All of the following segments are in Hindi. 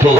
के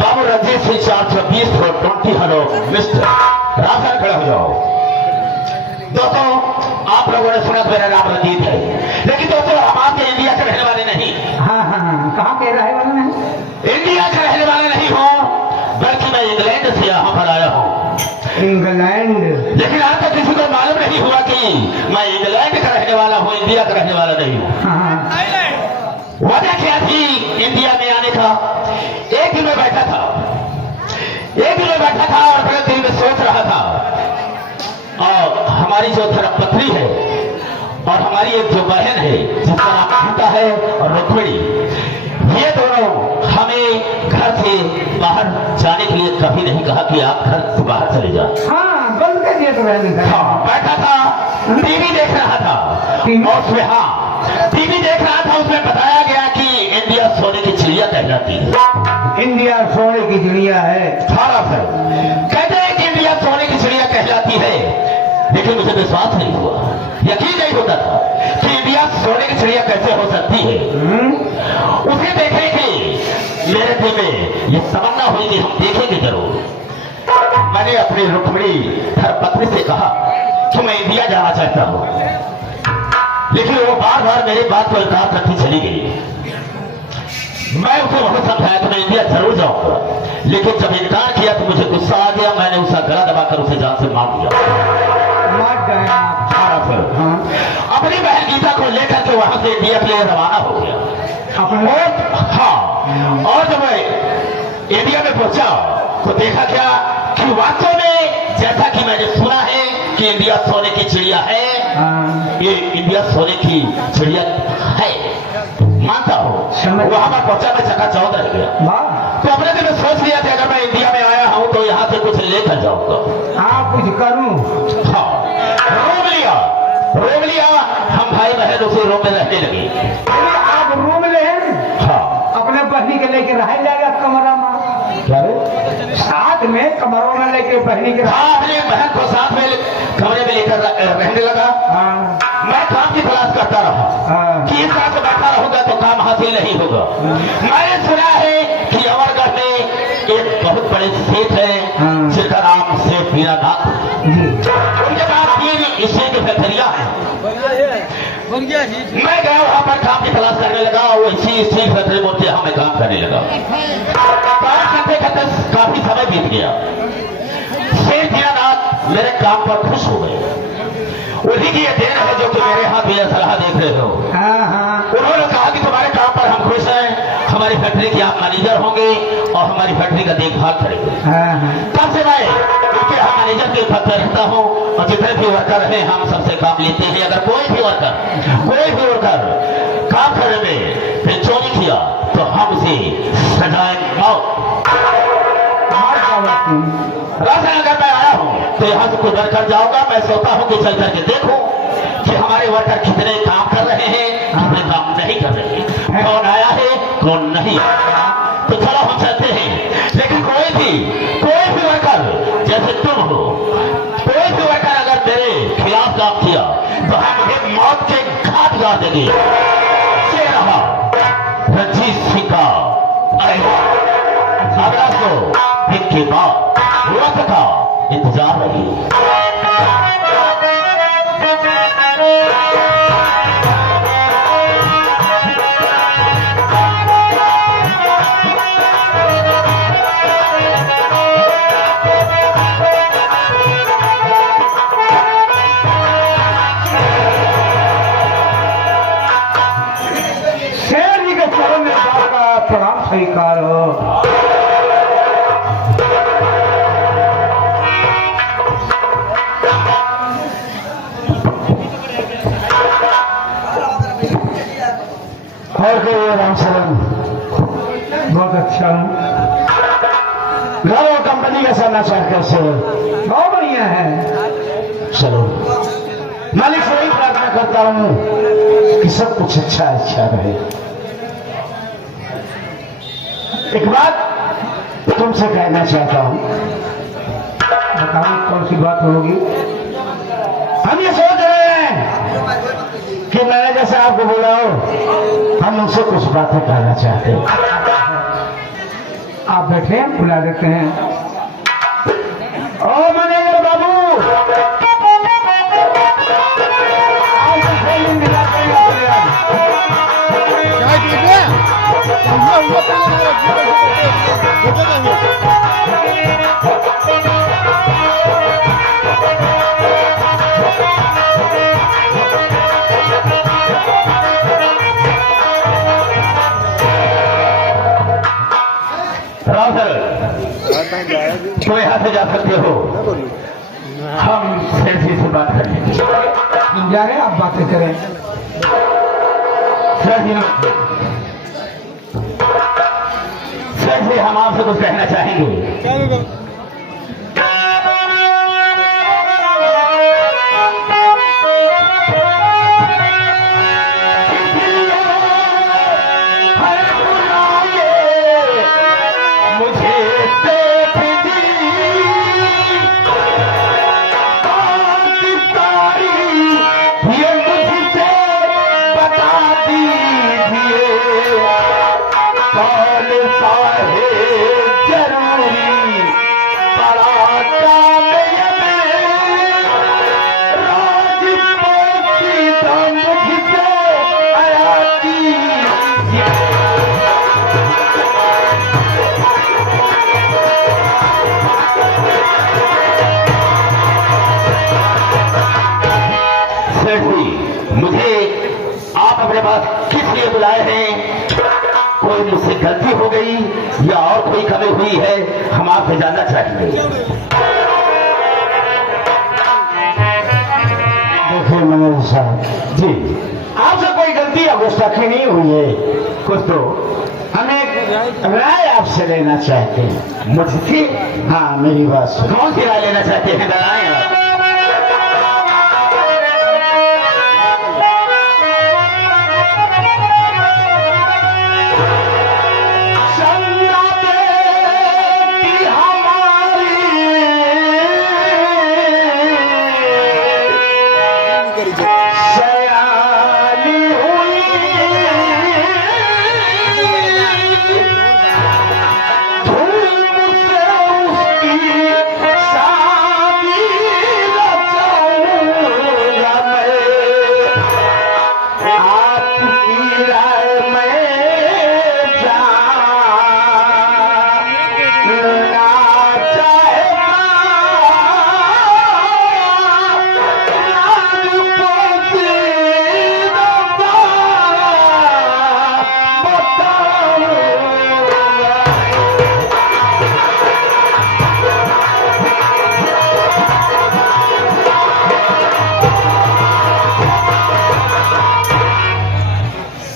बाबू रंजीत सिंह 420 और 20 हलो मिस्टर राधा खड़े हो जाओ। दोस्तों आप लोगों ने सुना मेरा नाम रंजीत है, लेकिन दोस्तों हम आपके इंडिया के रहने वाले नहीं। हाँ हाँ हाँ, कहाँ के रहने वाले नहीं? इंडिया के रहने वाले नहीं हो, बल्कि मैं इंग्लैंड से यहाँ पर आया हूँ। इंग्लैंड? लेकिन आज तक किसी को मालूम नहीं हुआ कि मैं इंग्लैंड का रहने वाला हूँ, इंडिया का रहने वाला नहीं हूँ। वजह क्या थी इंडिया में आने का? एक दिन में बैठा था और अपने दिल में सोच रहा था, और हमारी जो धर्मपत्नी है और हमारी एक जो बहन है जिसका नाम सीता है और रुक्मिणी, ये दोनों हमें घर से बाहर जाने के लिए कभी नहीं कहा कि आप घर से बाहर चले जाओ। हाँ, बंद कर दिया तो हाँ, बैठा था टीवी देख रहा था और उसमें टीवी देख रहा था, उसमें बताया गया कि इंडिया सोने की चिड़िया कहलाती है। इंडिया सोने की चिड़िया है? सारा सर कहते हैं कि इंडिया सोने की चिड़िया कहलाती है, लेकिन मुझे विश्वास नहीं हुआ, यकीन नहीं होता था कि इंडिया सोने की चिड़िया कैसे हो सकती है। उसे देखने की मेरे दिल में ये तमन्ना हुई कि हम देखेंगे जरूर। मैंने अपनी रुक्मिणी धर्मपत्नी से कहा कि मैं इंडिया जाना चाहता हूँ, लेकिन वो बार बार मेरी बात को इनकार करती चली गई। मैं उसे बहुत समझाया कि मैं इंडिया जरूर जाऊंगा, लेकिन जब इनकार किया तो मुझे गुस्सा आ गया। मैंने उसका गला दबाकर उसे जान से मार दिया। अपनी बहन गीता को लेकर के वहां से इंडिया के लिए रवाना हो गया। और जब मैं इंडिया में पहुंचा तो देखा क्या कि वास्तव में जैसा कि मैंने सुना है कि इंडिया सोने की चिड़िया है, ये इंडिया सोने की चिड़िया है, मानता हूँ। वहां पर पहुंचा मैं चकाचौंध रह गया। तो अपने दिल में सोच लिया था अगर मैं इंडिया में आया हूँ तो यहाँ से कुछ लेकर जाऊंगा। हाँ, कुछ करूँ। हाँ, रोम लिया। हम भाई बहन उसी रूम में रहने लगे। आप रूम ले? हाँ, अपने बहनी के लेके रह जाएगा कमरा में? क्या रे? साथ में कमरों में लेके बहनी के? हाँ, अपनी बहन को साथ में कमरे में लेकर रहने लगा। मैं काम की तलाश करता रहा कि इस साथ बैठा रहूंगा तो काम हासिल नहीं होगा। मैंने सुना है कि अमरगढ़ में एक बहुत बड़े सेठ है जिनका नाम सेठ मीरानाथ। उनके पास इसी की फैक्ट्रियां हैं। मैं गया वहां पर काम की तलाश करने लगा, वो इसी फैक्ट्री में यहाँ मैं काम करने लगा। काम करते करते काफी समय बीत गया। सेठ मीरानाथ मेरे काम पर खुश हो गए। उन्हीं की ये देन है जो कि मेरे हाथ में सलाह देख रहे हो। उन्होंने कहा कि तुम्हारे काम पर हम खुश हैं, हमारी फैक्ट्री के आप मैनेजर होंगे और हमारी फैक्ट्री का देखभाल करेंगे। तब से मैं उनके यहाँ मैनेजर के पद पर रहता हूँ और जितने भी वर्कर हैं हम सबसे काम लेते हैं। अगर कोई भी वर्कर काम करने में फिर चोरी किया तो हम उसे सजाए मौत। राजनगर में आया हूँ तो यहाँ से गुजर कर जाऊंगा। मैं सोचता हूँ कि चल करके देखूं कि हमारे वर्कर कितने काम कर रहे हैं, कितने काम नहीं कर रहे हैं, कौन आया है कौन नहीं आया। तो चलो हम चलते हैं। लेकिन कोई भी वर्कर जैसे तुम हो, कोई भी वर्कर अगर मेरे खिलाफ काम किया तो हम उन्हें मौत के घाट ला देंगे। ये रहा रंजीत सिंह का अगला तो इनके बाद वक्त का इंतजार रही। शेर जी के चरण में आपका प्रणाम स्वीकार हो। और राम सलाम, बहुत अच्छा हूँ। घरों कंपनी का समाचार कैसे है? बहुत बढ़िया है। चलो मालिक से वही प्रार्थना करता हूँ कि सब कुछ अच्छा रहे। एक बात तुमसे कहना चाहता हूँ। बताओ कौन सी बात होगी? हम ये सोच रहे हैं कि मैंने जैसे आपको बुलाओ हम उनसे कुछ बातें कहना चाहते हैं। आप बैठे, बुला देते हैं। ओ मैनेजर बाबू, राम सर, तुम यहाँ से जा सकते हो, हम सेठ जी से बात करेंगे। हम जा रहे हैं, आप बातें करें। सर जी, सर जी, हम आपसे कुछ कहना चाहेंगे। मुझे आप अपने पास किस लिए बुलाए हैं? कोई मुझसे गलती हो गई या और कोई कमी हुई है, हम आपसे जानना चाहेंगे। देखिए मैनेजर साहब जी, आपसे कोई गलती या गुस्ताखी नहीं हुई है। कुछ तो हम एक राय आपसे लेना चाहते हैं। मुझसे? हाँ, मेरी बात सुनो। कौन सी राय लेना चाहते हैं? बताएं आप।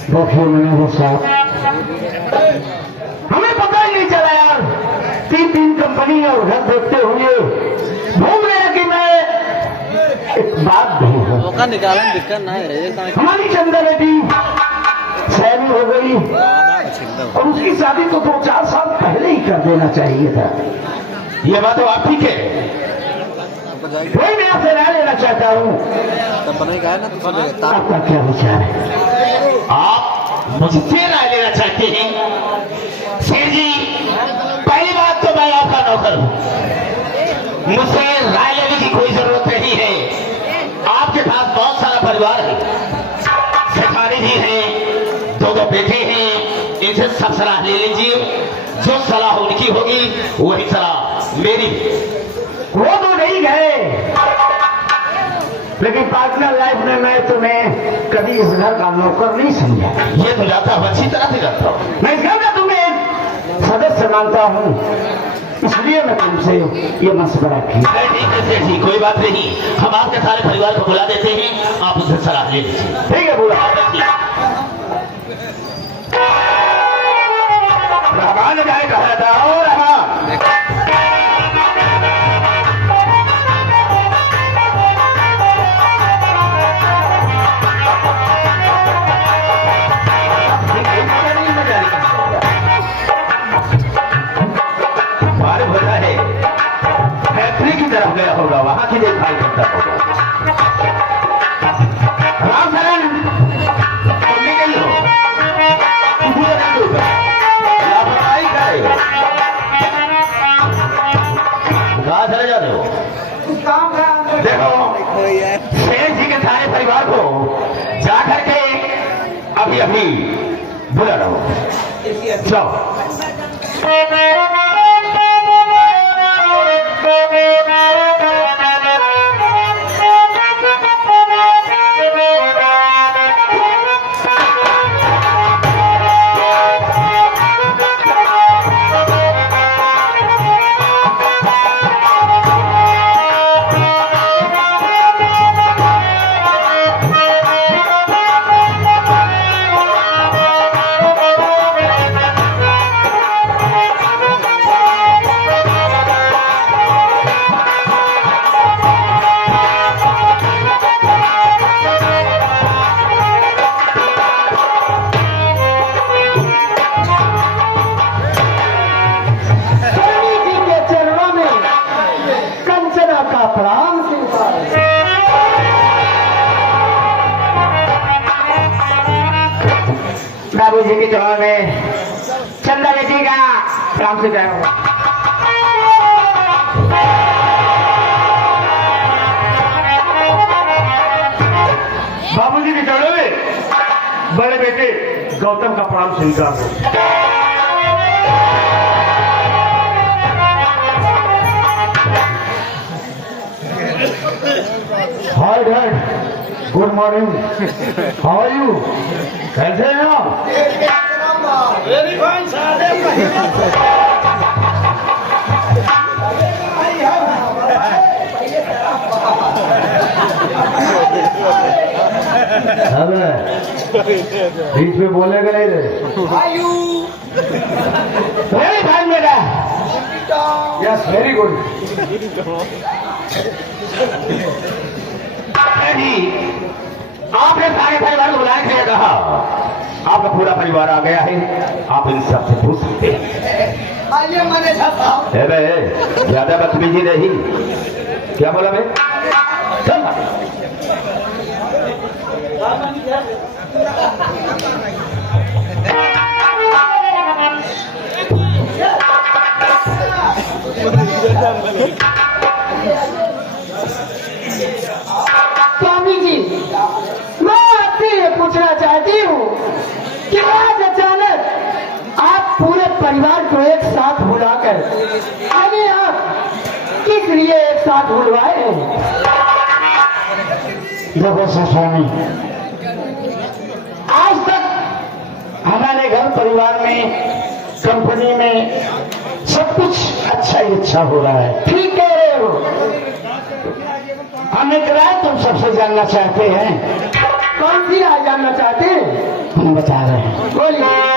देखिए मैनेजर साहब, हमें पता ही नहीं चला यार, 3 कंपनी और घर देखते हुए भूल गया कि मैं एक बात भी है। मौका निकालन दिक्कत ना है। हमारी चंदा बेटी शादी हो गई और उसकी शादी तो 2-4 साल पहले ही कर देना चाहिए था। ये बात तो आप ठीक है, वही मैं आपसे राय लेना चाहता हूँ। आपका क्या विचार है? आप मुझसे राय लेना चाहते हैं? शेर जी, पहली बात तो मैं आपका नौकर हूं, मुझसे राय लेने की कोई जरूरत नहीं है। आपके पास बहुत सारा परिवार है, सेठानी जी हैं, 2 बेटे हैं, इनसे सब सलाह ले लीजिए। जो सलाह उनकी होगी वही सलाह मेरी। वो तो नहीं गए, लेकिन पार्टनर लाइफ में मैं तुम्हें कभी इस घर का नौकर नहीं समझा। ये तो जाता हूं, अच्छी तरह से जाता हूं। मैं इस घर का तुम्हें सदस्य मानता हूँ, इसलिए मैं तुमसे ये मशवरा की। ठीक है सेठ जी, कोई बात नहीं, हम आपके सारे परिवार को बुला देते हैं, आप उनसे सलाह ले लीजिए। ठीक है, बुला। रहमान जाए कहा था, ओ रहमान। फैक्ट्री की तरफ गया होगा, वहां की देखभाल करता होगा। राम शरण, तुम भी गई हो? कहाँ चले जाते हो? कुछ काम था अंदर। देखो शेर जी के सारे परिवार को जाकर के अभी अभी बुला रहा हूँ। जाओ। प्रणाम बाबू जी के चरण में चंदा बेटी का प्रणाम से जाऊंगा। बाबू जी के चरणों में बड़े बेटे गौतम का प्रणाम स्वीकार हो। Hi dad, good morning, how are you? कैसे हैं आप? वेरी फाइन बीच में बोलेगा नहीं रे। वेरी फाइन बेटा। Yes very good. जी आपने सारे परिवार को बुलाया थे, कहा आपका पूरा परिवार आ गया है, आप इन सबसे पूछ सकते हैं। आइए मैनेजर साहब। ज्यादा बदतमीजी नहीं। क्या बोला भाई? चल स्वामी जी, मैं आपसे ये पूछना चाहती हूँ कि आज अचानक आप पूरे परिवार को एक साथ बुलाकर अभी आप किस लिए एक साथ बुलवाए हैं? देखो स्वामी, आज तक हमारे घर परिवार में कंपनी में सब कुछ अच्छा ही अच्छा हो रहा है। ठीक कह रहे हो। हम एक राय तुम सबसे जानना चाहते हैं। कौन सी राय जानना चाहते हैं? हम बता रहे हैं। बोलिए।